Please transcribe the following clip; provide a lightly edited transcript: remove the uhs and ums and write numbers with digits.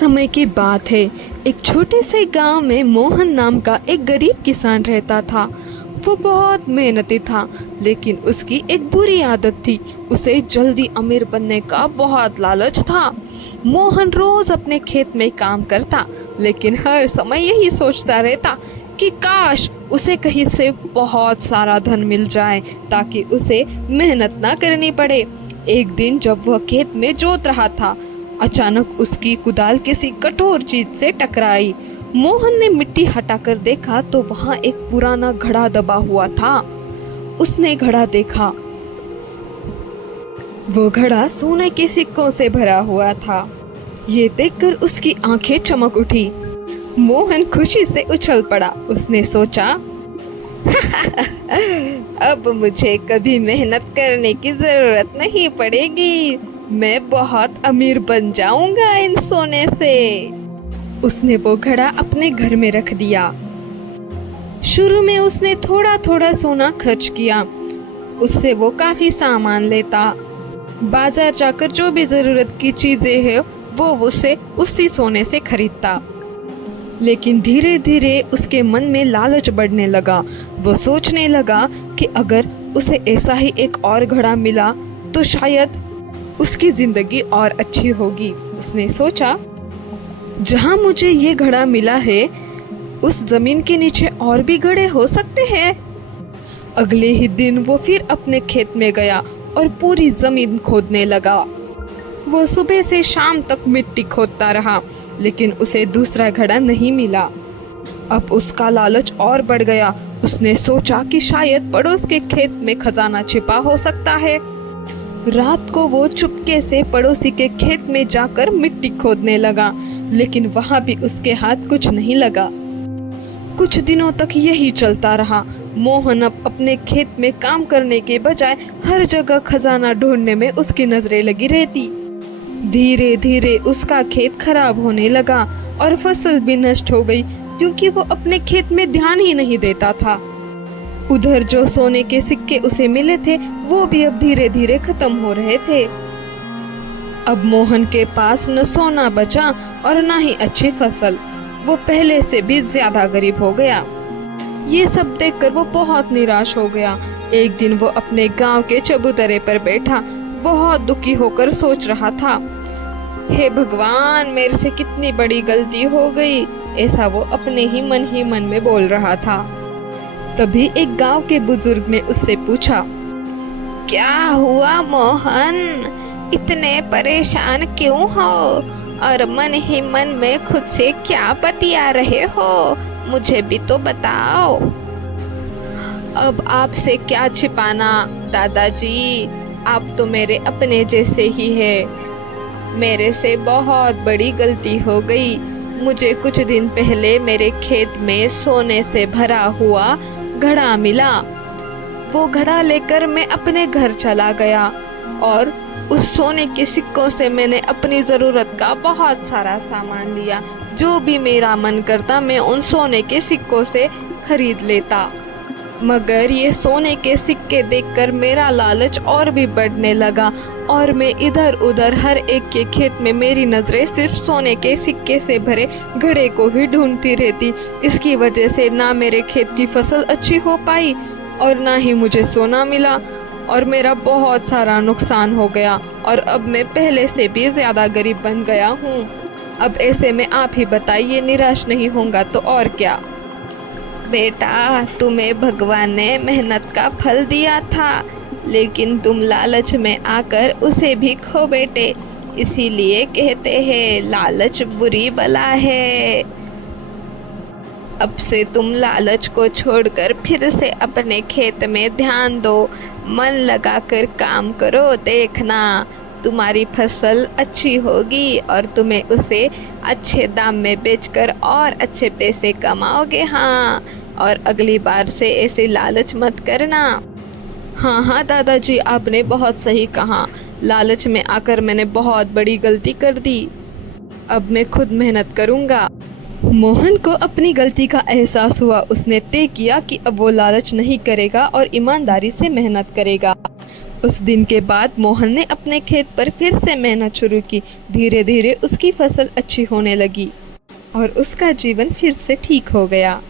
समय की बात है। एक छोटे से गांव में मोहन नाम का एक गरीब किसान रहता था। वो बहुत मेहनती था, लेकिन उसकी एक बुरी आदत थी। उसे जल्दी अमीर बनने का बहुत लालच था। मोहन रोज अपने खेत में काम करता, लेकिन हर समय यही सोचता रहता कि काश उसे कहीं से बहुत सारा धन मिल जाए, ताकि उसे मेहनत ना करनी पड़े। एक दिन जब वह खेत में जोत रहा था, अचानक उसकी कुदाल किसी कठोर चीज से टकराई। मोहन ने मिट्टी हटाकर देखा तो वहां एक पुराना घड़ा दबा हुआ था। उसने घड़ा देखा। वो घड़ा सोने के सिक्कों से भरा हुआ था। ये देखकर उसकी आंखें चमक उठी। मोहन खुशी से उछल पड़ा। उसने सोचा, अब मुझे कभी मेहनत करने की जरूरत नहीं पड़ेगी। मैं बहुत अमीर बन जाऊंगा इन सोने से। उसने वो घड़ा अपने घर में रख दिया। शुरू में उसने थोड़ा थोड़ा सोना खर्च किया। उससे वो काफी सामान लेता। बाजार जाकर जो भी जरूरत की चीजें है वो उससे उसी सोने से खरीदता। लेकिन धीरे धीरे उसके मन में लालच बढ़ने लगा। वो सोचने लगा कि अगर उसे ऐसा ही एक और घड़ा मिला तो शायद उसकी जिंदगी और अच्छी होगी। उसने सोचा, जहाँ मुझे ये घड़ा मिला है उस जमीन के नीचे और भी घड़े हो सकते हैं। अगले ही दिन वो फिर अपने खेत में गया और पूरी जमीन खोदने लगा। वो सुबह से शाम तक मिट्टी खोदता रहा, लेकिन उसे दूसरा घड़ा नहीं मिला। अब उसका लालच और बढ़ गया। उसने सोचा कि शायद पड़ोस के खेत में खजाना छिपा हो सकता है। रात को वो चुपके से पड़ोसी के खेत में जाकर मिट्टी खोदने लगा, लेकिन वहां भी उसके हाथ कुछ नहीं लगा। कुछ दिनों तक यही चलता रहा। मोहन अब अपने खेत में काम करने के बजाय हर जगह खजाना ढूंढने में उसकी नजरें लगी रहती। धीरे धीरे उसका खेत खराब होने लगा और फसल भी नष्ट हो गई, क्योंकि वो अपने खेत में ध्यान ही नहीं देता था। उधर जो सोने के सिक्के उसे मिले थे वो भी अब धीरे धीरे खत्म हो रहे थे। अब मोहन के पास न सोना बचा और न ही अच्छी फसल। वो पहले से भी ज्यादा गरीब हो गया। ये सब देखकर वो बहुत निराश हो गया। एक दिन वो अपने गांव के चबूतरे पर बैठा, बहुत दुखी होकर सोच रहा था, हे भगवान, मेरे से कितनी बड़ी गलती हो गई। ऐसा वो अपने ही मन में बोल रहा था। तभी एक गांव के बुजुर्ग ने उससे पूछा, क्या हुआ मोहन, इतने परेशान क्यों हो और मन ही मन में खुद से क्या बतिया रहे हो? मुझे भी तो बताओ। अब आपसे क्या छिपाना दादाजी, आप तो मेरे अपने जैसे ही है। मेरे से बहुत बड़ी गलती हो गई। मुझे कुछ दिन पहले मेरे खेत में सोने से भरा हुआ घड़ा मिला। वो घड़ा लेकर मैं अपने घर चला गया और उस सोने के सिक्कों से मैंने अपनी जरूरत का बहुत सारा सामान लिया। जो भी मेरा मन करता मैं उन सोने के सिक्कों से खरीद लेता। मगर ये सोने के सिक्के देखकर मेरा लालच और भी बढ़ने लगा और मैं इधर उधर हर एक के खेत में मेरी नजरें सिर्फ सोने के सिक्के से भरे घड़े को ही ढूंढती रहती। इसकी वजह से ना मेरे खेत की फसल अच्छी हो पाई और ना ही मुझे सोना मिला और मेरा बहुत सारा नुकसान हो गया और अब मैं पहले से भी ज्यादा गरीब बन गया हूँ। अब ऐसे में आप ही बताइए, निराश नहीं होगा तो और क्या। बेटा, तुम्हें भगवान ने मेहनत का फल दिया था, लेकिन तुम लालच में आकर उसे भी खो बैठे। इसीलिए कहते हैं लालच बुरी बला है। अब से तुम लालच को छोड़कर फिर से अपने खेत में ध्यान दो, मन लगाकर काम करो। देखना तुम्हारी फसल अच्छी होगी और तुम्हें उसे अच्छे दाम में बेचकर और अच्छे पैसे कमाओगे। हाँ, और अगली बार से ऐसे लालच मत करना। हाँ हाँ दादाजी, आपने बहुत सही कहा। लालच में आकर मैंने बहुत बड़ी गलती कर दी। अब मैं खुद मेहनत करूँगा। मोहन को अपनी गलती का एहसास हुआ। उसने तय किया कि अब वो लालच नहीं करेगा और ईमानदारी से मेहनत करेगा। उस दिन के बाद मोहन ने अपने खेत पर फिर से मेहनत शुरू की। धीरे धीरे उसकी फसल अच्छी होने लगी और उसका जीवन फिर से ठीक हो गया।